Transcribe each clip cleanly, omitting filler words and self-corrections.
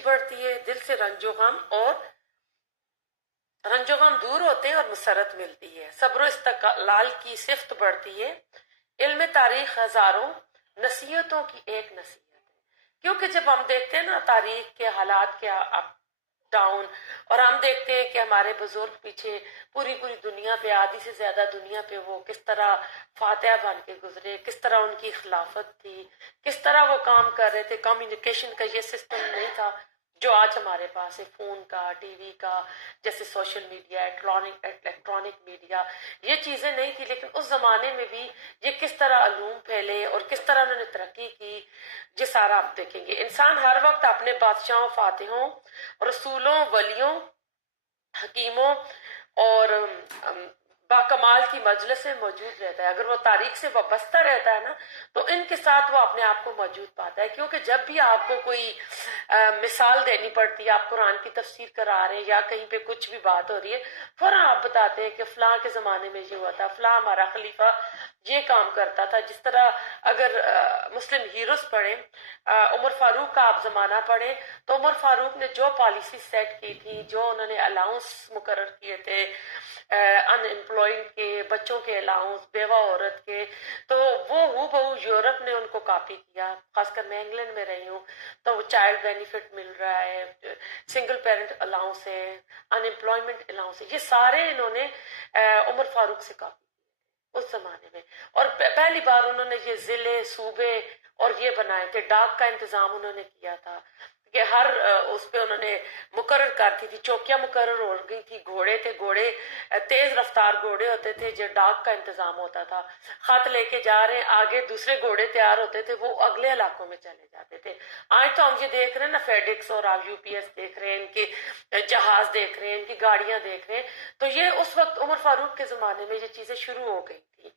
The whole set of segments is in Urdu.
بڑھتی ہے، دل سے رنج و غم دور ہوتے ہیں اور مسرت ملتی ہے، صبر و استقلال کی صفت بڑھتی ہے، علم تاریخ ہزاروں نصیحتوں کی ایک نصیحت ہے۔ کیونکہ جب ہم دیکھتے ہیں نا تاریخ کے حالات کے اپ ڈاؤن، اور ہم دیکھتے ہیں کہ ہمارے بزرگ پیچھے پوری دنیا پہ، آدھی سے زیادہ دنیا پہ وہ کس طرح فاتح بن کے گزرے، کس طرح ان کی خلافت تھی، کس طرح وہ کام کر رہے تھے، کمیونیکیشن کا یہ سسٹم نہیں تھا جو آج ہمارے پاس ہے، فون کا، ٹی وی کا، جیسے سوشل میڈیا، الیکٹرانک میڈیا، یہ چیزیں نہیں تھی، لیکن اس زمانے میں بھی یہ کس طرح علوم پھیلے اور کس طرح انہوں نے ترقی کی، یہ سارا آپ دیکھیں گے۔ انسان ہر وقت اپنے بادشاہوں، فاتحوں، رسولوں، ولیوں، حکیموں اور باکمال کی مجلس میں موجود رہتا ہے۔ اگر وہ تاریخ سے وابستہ رہتا ہے نا تو ان کے ساتھ وہ اپنے آپ کو موجود پاتا ہے، کیونکہ جب بھی آپ کو کوئی مثال دینی پڑتی ہے، آپ قرآن کی تفسیر کرا رہے ہیں یا کہیں پہ کچھ بھی بات ہو رہی ہے، فوراً آپ بتاتے ہیں کہ فلاں کے زمانے میں یہ ہوا تھا، فلاں ہمارا خلیفہ یہ کام کرتا تھا۔ جس طرح اگر مسلم ہیروز پڑھیں، عمر فاروق کا آپ زمانہ پڑھیں تو عمر فاروق نے جو پالیسی سیٹ کی تھی، جو انہوں نے الاؤنس مقرر کیے تھے، ان امپلائڈ کے بچوں کے الاؤنس، بیوہ عورت کے، تو وہ ہو بہو یورپ نے ان کو کاپی کیا۔ خاص کر میں انگلینڈ میں رہی ہوں تو وہ چائلڈ بینیفٹ مل رہا ہے، سنگل پیرنٹ الاؤنس ہے، ان امپلائمنٹ الاؤنس ہے، یہ سارے انہوں نے عمر فاروق سے کاپی اس زمانے میں۔ اور پہلی بار انہوں نے یہ ضلع، صوبے اور یہ بنائے تھے، ڈاک کا انتظام انہوں نے کیا تھا کہ ہر اس پہ انہوں نے مقرر کرتی تھی، چوکیاں مقرر ہو گئی تھی، گھوڑے تھے، گھوڑے تیز رفتار گھوڑے ہوتے تھے، جو ڈاک کا انتظام ہوتا تھا، خط لے کے جا رہے ہیں، آگے دوسرے گھوڑے تیار ہوتے تھے، وہ اگلے علاقوں میں چلے جاتے تھے۔ آج تو ہم یہ دیکھ رہے ہیں نا، فیڈکس اور آپ یو پی ایس دیکھ رہے ہیں، ان کے جہاز دیکھ رہے ہیں، ان کی گاڑیاں دیکھ رہے ہیں، تو یہ اس وقت عمر فاروق کے زمانے میں یہ چیزیں شروع ہو گئی تھی۔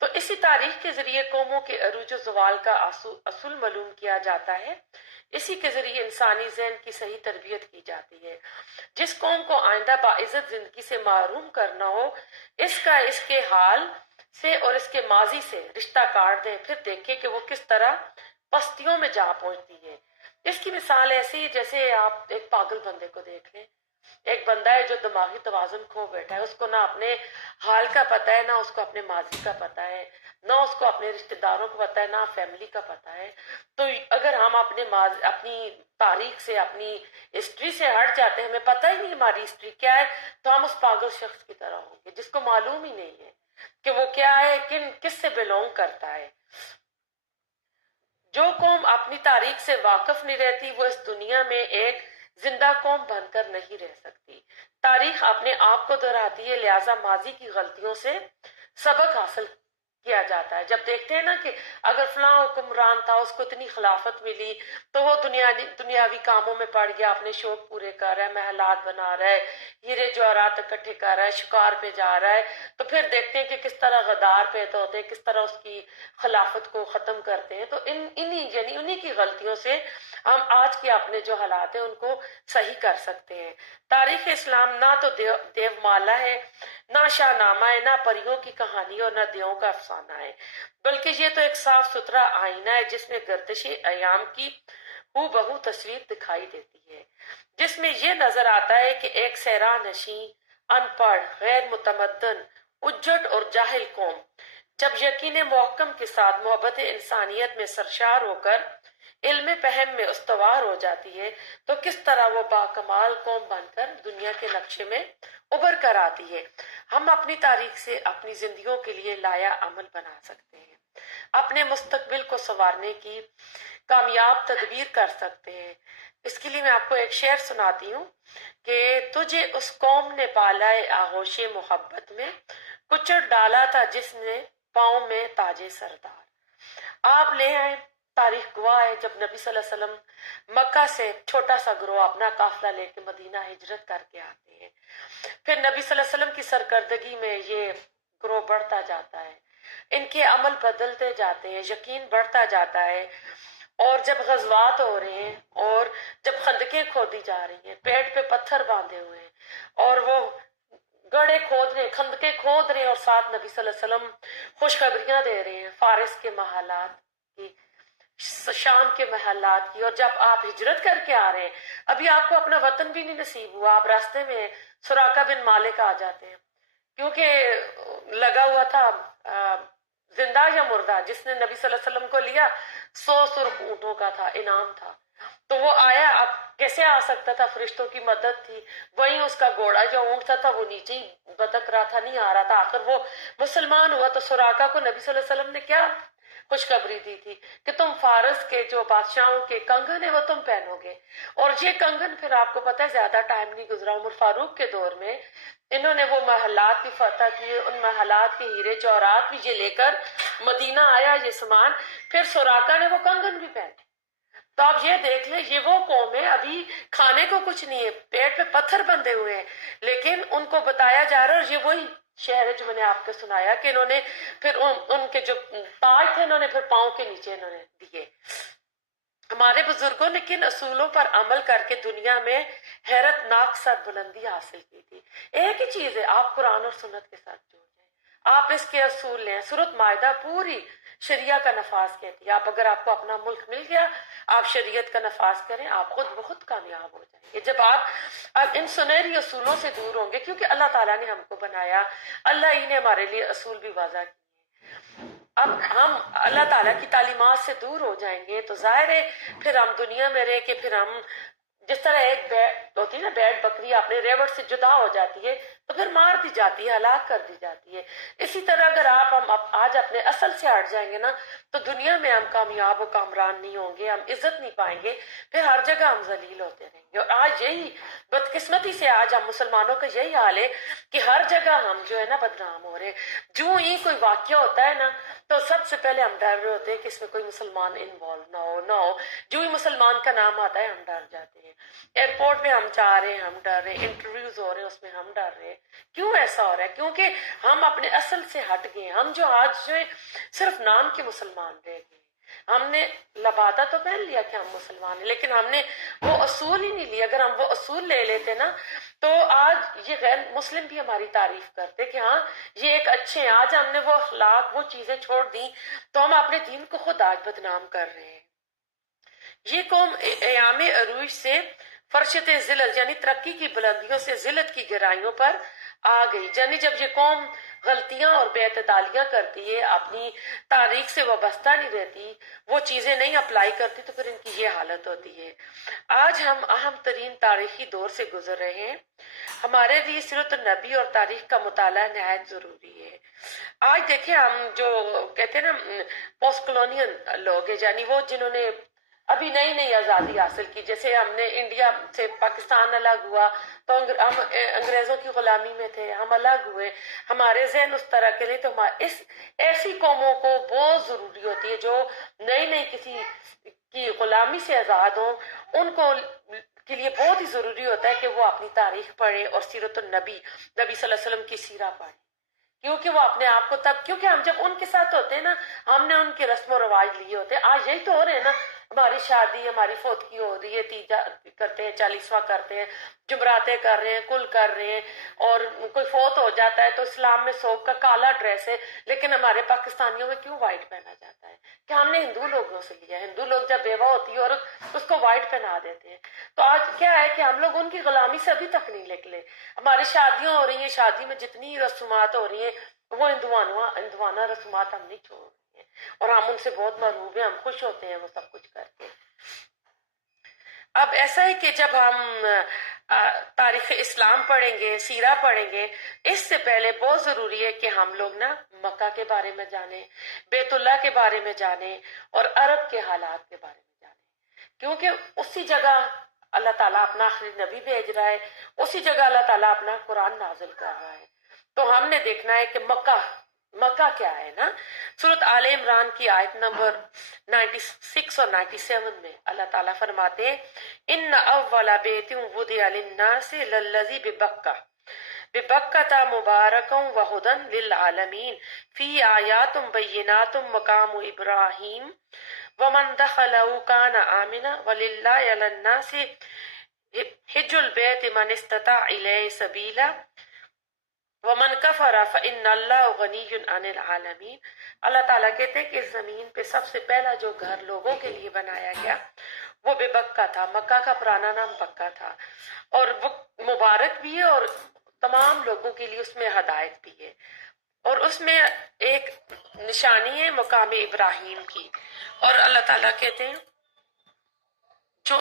تو اسی تاریخ کے ذریعے قوموں کے عروج و زوال کا اصول معلوم کیا جاتا ہے، اسی کے ذریعے انسانی ذہن کی صحیح تربیت کی جاتی ہے۔ جس قوم کو آئندہ باعزت زندگی سے محروم کرنا ہو، اس کا اس کے حال سے اور اس کے ماضی سے رشتہ کاٹ دیں، پھر دیکھیں کہ وہ کس طرح پستیوں میں جا پہنچتی ہے۔ اس کی مثال ایسی ہے جیسے آپ ایک پاگل بندے کو دیکھ لیں، ایک بندہ ہے جو دماغی توازن کھو بیٹھا ہے، اس کو نہ اپنے حال کا پتہ ہے، نہ اس کو اپنے ماضی کا پتہ ہے، نہ اس کو اپنے رشتہ داروں کا پتہ ہے، نہ فیملی کا پتہ ہے۔ تو اگر ہم اپنی تاریخ سے، اپنی ہسٹری سے ہٹ جاتے ہیں، ہمیں پتہ ہی نہیں ہماری ہسٹری کیا ہے، تو ہم اس پاگل شخص کی طرح ہوں گے جس کو معلوم ہی نہیں ہے کہ وہ کیا ہے، کس سے بلونگ کرتا ہے۔ جو قوم اپنی تاریخ سے واقف نہیں رہتی، وہ اس دنیا میں ایک زندہ قوم بن کر نہیں رہ سکتی۔ تاریخ اپنے آپ کو دہراتی ہے، لہٰذا ماضی کی غلطیوں سے سبق حاصل کیا جاتا ہے۔ جب دیکھتے ہیں نا کہ اگر فلاں حکمران تھا، اس کو اتنی خلافت ملی، تو وہ دنیاوی کاموں میں پڑ گیا، اپنے شوق پورے کر رہا ہے، محلات بنا رہا ہے، ہیرے جواہرات اکٹھے کر رہا ہے، شکار پہ جا رہا ہے، تو پھر دیکھتے ہیں کہ کس طرح غدار پیدا ہوتے ہیں، کس طرح اس کی خلافت کو ختم کرتے ہیں۔ تو انہی کی غلطیوں سے ہم آج کے اپنے جو حالات ہیں ان کو صحیح کر سکتے ہیں۔ تاریخ اسلام نہ تو دیو مالا ہے، نہ شاہ نامہ ہے، نہ پریوں کی کہانی اور نہ دیووں کا افسانہ ہے، بلکہ یہ تو ایک صاف ستھرا آئینہ ہے جس میں گردش ایام کی ہو بہو تصویر دکھائی دیتی ہے، جس میں یہ نظر آتا ہے کہ ایک صحرا نشین، ان پڑھ، غیر متمدن، اجٹ اور جاہل قوم جب یقین محکم کے ساتھ محبت انسانیت میں سرشار ہو کر علم فہم میں استوار ہو جاتی ہے، تو کس طرح وہ باکمال قوم بن کر دنیا کے نقشے میں ابھر کر آتی ہے۔ ہم اپنی تاریخ سے اپنی زندگیوں کے لیے لایا عمل بنا سکتے ہیں، اپنے مستقبل کو سنوارنے کی کامیاب تدبیر کر سکتے ہیں۔ اس کے لیے میں آپ کو ایک شعر سناتی ہوں کہ تجھے اس قوم نے پالا ہے آغوش محبت میں، کچڑ ڈالا تھا جس نے پاؤں میں تاج سردار۔ آپ لے آئے، تاریخ گواہ ہے، جب نبی صلی اللہ علیہ وسلم مکہ سے چھوٹا سا گروہ اپنا قافلہ لے کے مدینہ ہجرت کر کے آتے ہیں، پھر نبی صلی اللہ علیہ وسلم کی سرکردگی میں یہ گروہ بڑھتا جاتا ہے، ان کے عمل بدلتے جاتے ہیں، یقین بڑھتا جاتا ہے، اور جب غزوات ہو رہے ہیں اور جب خندقیں کھودی جا رہی ہیں، پیٹ پہ پتھر باندھے ہوئے ہیں اور وہ گڑھے کھود رہے ہیں، خندقیں کھود رہے ہیں، اور ساتھ نبی صلی اللہ علیہ وسلم خوشخبریاں دے رہے ہیں فارس کے محلات کی، شام کے محلات کی. اور جب آپ ہجرت کر کے آ رہے ہیں, ابھی آپ کو اپنا وطن بھی نہیں نصیب ہوا, آپ راستے میں سراقہ بن مالک آ جاتے ہیں, کیونکہ لگا ہوا تھا زندہ یا مردہ, جس نے نبی صلی اللہ علیہ وسلم کو لیا 100 سرخ اونٹوں کا تھا, انعام تھا. تو وہ آیا, اب کیسے آ سکتا تھا, فرشتوں کی مدد تھی. وہیں اس کا گھوڑا جو اونٹ تھا وہ نیچے ہی بتک رہا تھا, نہیں آ رہا تھا. آخر وہ مسلمان ہوا. تو سراقہ کو نبی صلی اللہ علیہ وسلم نے کیا خوشخبری دی تھی کہ تم فارس کے جو بادشاہوں کے کنگن ہیں وہ تم پہنو گے. اور یہ کنگن پھر آپ کو پتہ ہے زیادہ ٹائم نہیں گزرا, عمر فاروق کے دور میں انہوں نے وہ محلات کی فتح کی, ان محلات کے ہیرے جوہرات بھی یہ لے کر مدینہ آیا یہ سامان, پھر سراقہ نے وہ کنگن بھی پہنے. تو آپ یہ دیکھ لیں, یہ وہ قوم ہے ابھی کھانے کو کچھ نہیں ہے, پیٹ پہ پتھر بندھے ہوئے ہیں, لیکن ان کو بتایا جا رہا ہے. اور یہ وہی شہر ہے جو میں نے آپ کو سنایا کہ انہوں نے پھر ان کے جو تاج تھے انہوں نے پھر پاؤں کے نیچے انہوں نے دیے. ہمارے بزرگوں نے کن اصولوں پر عمل کر کے دنیا میں حیرت ناک سربلندی حاصل کی تھی. ایک ہی چیز ہے, آپ قرآن اور سنت کے ساتھ جڑ جائیں, آپ اس کے اصول لیں. سورۃ مائدہ پوری شریعہ کا نفاذ کہتی ہے. اگر آپ کو اپنا ملک مل گیا, آپ شریعت کا نفاذ کریں, آپ خود بہت کامیاب ہو جائیں گے. جب آپ ان سنہری اصولوں سے دور ہوں گے, کیونکہ اللہ تعالیٰ نے ہم کو بنایا, اللہ ہی نے ہمارے لیے اصول بھی واضح کیے. اب ہم اللہ تعالیٰ کی تعلیمات سے دور ہو جائیں گے تو ظاہر ہے پھر ہم دنیا میں رہ کے پھر ہم جس طرح ایک ہوتی ہے نا بیڑ بکری اپنے ریوڑ سے جدا ہو جاتی ہے تو پھر مار دی جاتی ہے, ہلاک کر دی جاتی ہے. اسی طرح اگر ہم آج اپنے اصل سے ہٹ جائیں گے نا تو دنیا میں ہم کامیاب و کامران نہیں ہوں گے, ہم عزت نہیں پائیں گے, پھر ہر جگہ ہم ذلیل ہوتے رہیں گے. اور آج یہی بدقسمتی سے آج ہم مسلمانوں کا یہی حال ہے کہ ہر جگہ ہم جو ہے نا بدنام ہو رہے. جو ہی کوئی واقعہ ہوتا ہے نا تو سب سے پہلے ہم ڈر رہے ہوتے ہیں کہ اس میں کوئی مسلمان انوالو نہ ہو. جو ہی مسلمان کا نام آتا ہے ہم ڈر جاتے ہیں. ایئرپورٹ میں ہم جا رہے ہیں ہم ڈر رہے ہیں, انٹرویوز ہو رہے ہیں اس میں ہم ڈر رہے ہیں. کیوں ایسا ہو رہا ہے؟ کیونکہ ہم اپنے اصل سے ہٹ گئے. ہم جو آج جو ہے صرف نام کے مسلمان رہ گئے. ہم نے لبادہ تو پہن لیا کہ ہم مسلمان ہیں, لیکن ہم نے وہ اصول ہی نہیں لیا. اگر ہم وہ اصول لے لیتے نا تو آج یہ غیر مسلم بھی ہماری تعریف کرتے کہ ہاں یہ ایک اچھے ہیں. آج ہم نے وہ اخلاق وہ چیزیں چھوڑ دی تو ہم اپنے دین کو خود آج بدنام کر رہے ہیں. یہ قوم ایام عروج سے فرشت ذلت یعنی ترقی کی بلندیوں سے ذلت کی گہرائیوں پر آ گئی. یعنی جب یہ قوم غلطیاں اور بے اعتدالیاں کرتی ہے, اپنی تاریخ سے وابستہ نہیں رہتی, وہ چیزیں نہیں اپلائی کرتی, تو پھر ان کی یہ حالت ہوتی ہے. آج ہم اہم ترین تاریخی دور سے گزر رہے ہیں. ہمارے لیے سیرت النبی اور تاریخ کا مطالعہ نہایت ضروری ہے. آج دیکھیں ہم جو کہتے ہیں نا پوسٹ کلونیل لوگ ہیں, یعنی وہ جنہوں نے ابھی نئی نئی آزادی حاصل کی, جیسے ہم نے انڈیا سے پاکستان الگ ہوا تو ہم انگریزوں کی غلامی میں تھے, ہم الگ ہوئے, ہمارے ذہن اس طرح کے نہیں. تو ایسی قوموں کو بہت ضروری ہوتی ہے جو نئی نئی کسی کی غلامی سے آزاد ہوں, ان کو کے لیے بہت ہی ضروری ہوتا ہے کہ وہ اپنی تاریخ پڑھے اور سیرت النبی نبی صلی اللہ علیہ وسلم کی سیرہ پڑھے. کیونکہ وہ اپنے آپ کو تب, کیونکہ ہم جب ان کے ساتھ ہوتے ہیں نا ہم نے ان کے رسم و رواج لیے ہوتے ہیں. آج یہی تو ہو رہے ہیں نا, ہماری شادی ہماری فوتگی ہو رہی ہے, تیجا کرتے ہیں, 40واں کرتے ہیں, جمراتے کر رہے ہیں, کل کر رہے ہیں, اور کوئی فوت ہو جاتا ہے تو اسلام میں سوگ کا کالا ڈریس ہے, لیکن ہمارے پاکستانیوں میں کیوں وائٹ پہنا جاتا ہے؟ کہ ہم نے ہندو لوگوں سے لیا. ہندو لوگ جب بیوہ ہوتی ہے عورت اس کو وائٹ پہنا دیتے ہیں. تو آج کیا ہے کہ ہم لوگ ان کی غلامی سے ابھی تک نہیں نکلے. ہماری شادیاں ہو رہی ہیں, شادی میں جتنی رسومات ہو رہی ہیں وہ ہندوانہ رسومات ہم نہیں چھوڑ رہے ہیں, اور ہم ان سے بہت مرغوب ہیں, ہم خوش ہوتے ہیں وہ سب کچھ کر کے. اب ایسا ہے کہ جب ہم تاریخ اسلام پڑھیں گے, سیرہ پڑھیں گے, اس سے پہلے بہت ضروری ہے کہ ہم لوگ نا مکہ کے بارے میں جانیں, بیت اللہ کے بارے میں جانیں, اور عرب کے حالات کے بارے میں جانیں. کیونکہ اسی جگہ اللہ تعالیٰ اپنا آخری نبی بھیج رہا ہے, اسی جگہ اللہ تعالیٰ اپنا قرآن نازل کر رہا ہے. تو ہم نے دیکھنا ہے کہ مکہ کیا ہے نا. سورۃ آل عمران کی آیت نمبر 96 اور 97 میں اللہ تعالیٰ فرماتے ہیں ان اول بیت وضع للناس للذی ببکہ مبارکا وہدی للعالمین فی آیات بینات مقام ابراہیم ومن دخلہ کان آمنا وللہ علی الناس حج البیت من استطاع الیہ سبیلا ومن کفر فإن اللہ غنی عن العالمین. اللہ تعالیٰ کہتے ہیں کہ اس زمین پہ سب سے پہلا جو گھر لوگوں کے لیے بنایا گیا وہ بے بکہ تھا. مکہ کا پرانا نام بکہ تھا، اور وہ مبارک بھی ہے اور تمام لوگوں کے لیے اس میں ہدایت بھی ہے. اور اس میں ایک نشانی ہے مقام ابراہیم کی. اور اللہ تعالیٰ کہتے ہیں